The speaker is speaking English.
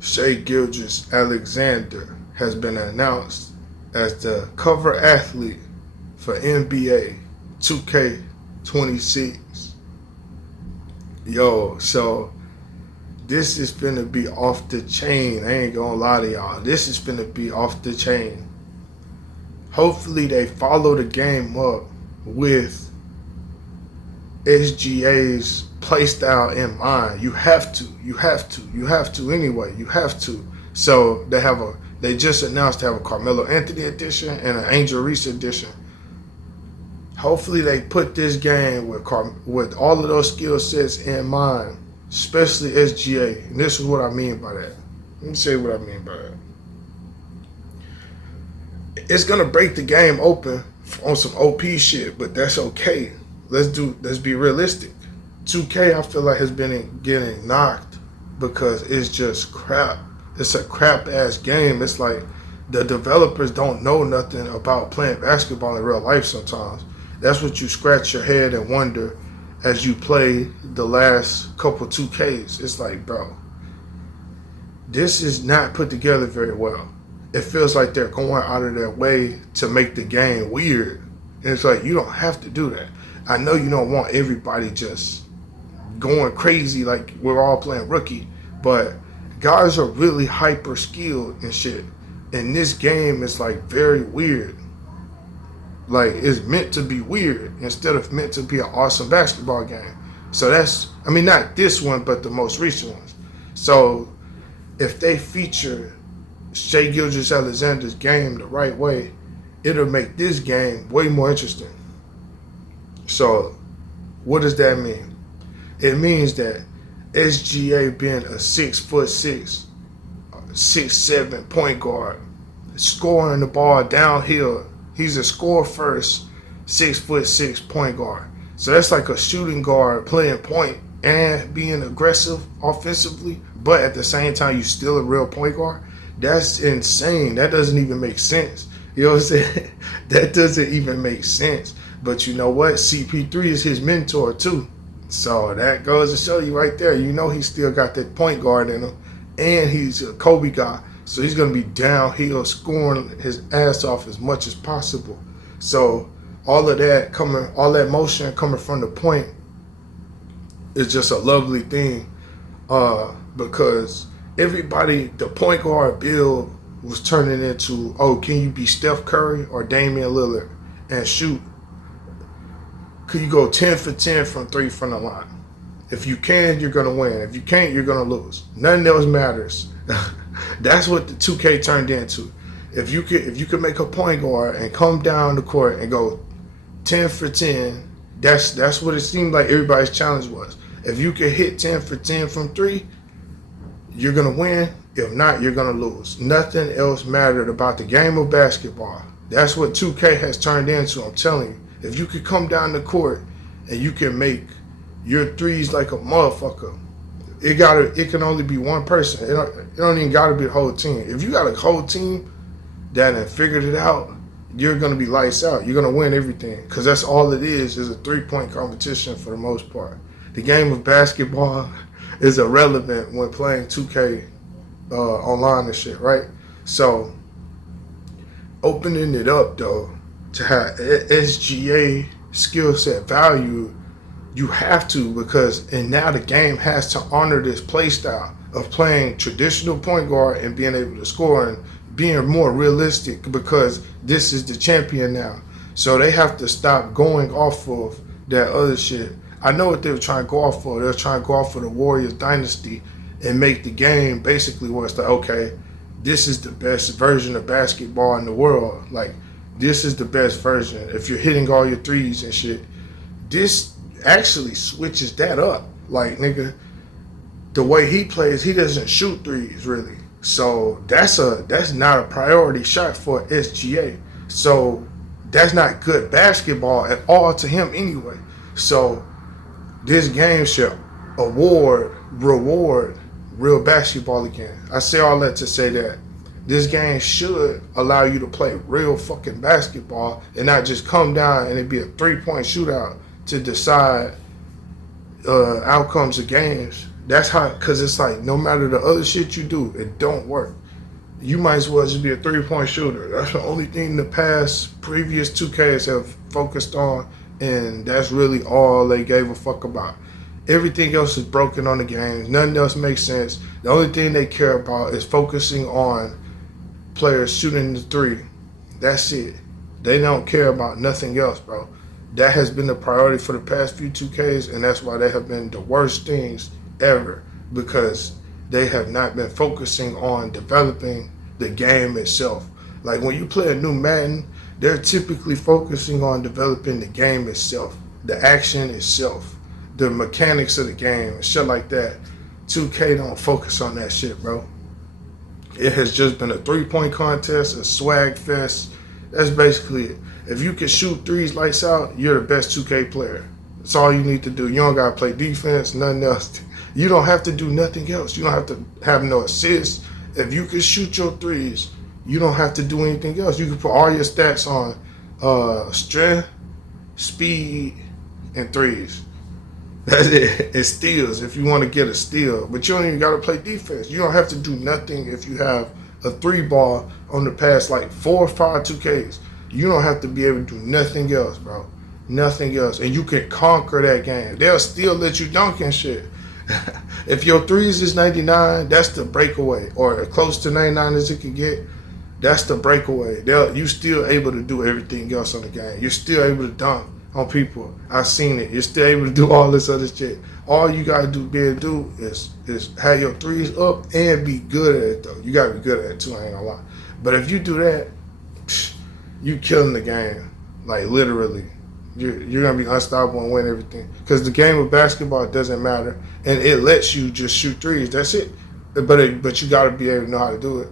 Shai Gilgeous Alexander has been announced as the cover athlete for NBA 2K26. Yo, so this is finna be off the chain. I ain't gonna lie to y'all. This is finna be off the chain. Hopefully they follow the game up with SGA's playstyle in mind. You have to anyway. You have to. So they just announced to have a Carmelo Anthony edition and an Angel Reese edition. Hopefully they put this game with all of those skill sets in mind, especially SGA. And this is what I mean by that. Let me say what I mean by that. It's gonna break the game open on some OP shit, but that's okay. Let's be realistic. 2K, I feel like, has been getting knocked because it's just crap. It's a crap ass game. It's like the developers don't know nothing about playing basketball in real life sometimes. That's what you scratch your head and wonder as you play the last couple 2Ks. It's like, bro, this is not put together very well. It feels like they're going out of their way to make the game weird. And it's like, you don't have to do that. I know you don't want everybody just going crazy like we're all playing rookie, but guys are really hyper skilled and shit. And this game is like very weird. Like, it's meant to be weird instead of meant to be an awesome basketball game. So not this one, but the most recent ones. So if they feature Shai Gilgeous Alexander's game the right way, it'll make this game way more interesting. So what does that mean? It means that SGA being a 6'6", 6'7" point guard, scoring the ball downhill. He's a score first 6'6" point guard. So that's like a shooting guard playing point and being aggressive offensively, but at the same time you still a real point guard. That's insane. That doesn't even make sense. You know what I'm saying? That doesn't even make sense. But you know what? CP3 is his mentor too. So that goes to show you right there. You know he still got that point guard in him. And he's a Kobe guy. So he's going to be downhill scoring his ass off as much as possible. So all that motion coming from the point is just a lovely thing. Because the point guard build was turning into, can you be Steph Curry or Damian Lillard and shoot? Could you go 10 for 10 from three from the line? If you can, you're going to win. If you can't, you're going to lose. Nothing else matters. That's what the 2K turned into. If you could make a point guard and come down the court and go 10 for 10, that's what it seemed like everybody's challenge was. If you could hit 10 for 10 from three, you're going to win. If not, you're going to lose. Nothing else mattered about the game of basketball. That's what 2K has turned into, I'm telling you. If you could come down the court and you can make your threes like a motherfucker, it can only be one person. It don't even got to be the whole team. If you got a whole team that have figured it out, you're going to be lights out. You're going to win everything because that's all it is a three-point competition for the most part. The game of basketball is irrelevant when playing 2K online and shit, right? So opening it up, though, to have SGA skill set value, you have to, and now the game has to honor this play style of playing traditional point guard and being able to score and being more realistic because this is the champion now. So they have to stop going off of that other shit. I know what they were trying to go off for. They were trying to go off for the Warriors dynasty and make the game basically where it's like, okay, this is the best version of basketball in the world. Like, this is the best version. If you're hitting all your threes and shit, this actually switches that up. Like, nigga, the way he plays, he doesn't shoot threes really. So that's not a priority shot for SGA. So that's not good basketball at all to him anyway. So this game should reward real basketball again. I say all that to say that this game should allow you to play real fucking basketball and not just come down and it be a 3-point shootout to decide outcomes of games. That's how, because it's like no matter the other shit you do, it don't work. You might as well just be a 3-point shooter. That's the only thing the past previous 2Ks have focused on, and that's really all they gave a fuck about. Everything else is broken on the games. Nothing else makes sense. The only thing they care about is focusing on players shooting the three. That's it. They don't care about nothing else, bro. That has been the priority for the past few 2Ks, and that's why they have been the worst things ever, because they have not been focusing on developing the game itself. Like when you play a new Madden, they're typically focusing on developing the game itself, the action itself, the mechanics of the game, and shit like that. 2K don't focus on that shit, bro. It has just been a 3-point contest, a swag fest. That's basically it. If you can shoot threes lights out, you're the best 2K player. That's all you need to do. You don't gotta play defense, nothing else. You don't have to do nothing else. You don't have to have no assists. If you can shoot your threes, you don't have to do anything else. You can put all your stats on strength, speed, and threes. That's it. And steals if you want to get a steal. But you don't even got to play defense. You don't have to do nothing if you have a 3-ball on the past like 4 or 5 2Ks. You don't have to be able to do nothing else, bro. Nothing else. And you can conquer that game. They'll still let you dunk and shit. If your threes is 99, that's the breakaway. Or close to 99 as it can get, that's the breakaway. You still able to do everything else on the game. You're still able to dunk on people. I've seen it. You're still able to do all this other shit. All you gotta do is have your threes up and be good at it though. You gotta be good at it too, I ain't gonna lie. But if you do that, you killing the game. Like literally. You're gonna be unstoppable and win everything. Because the game of basketball doesn't matter. And it lets you just shoot threes. That's it. But you gotta be able to know how to do it.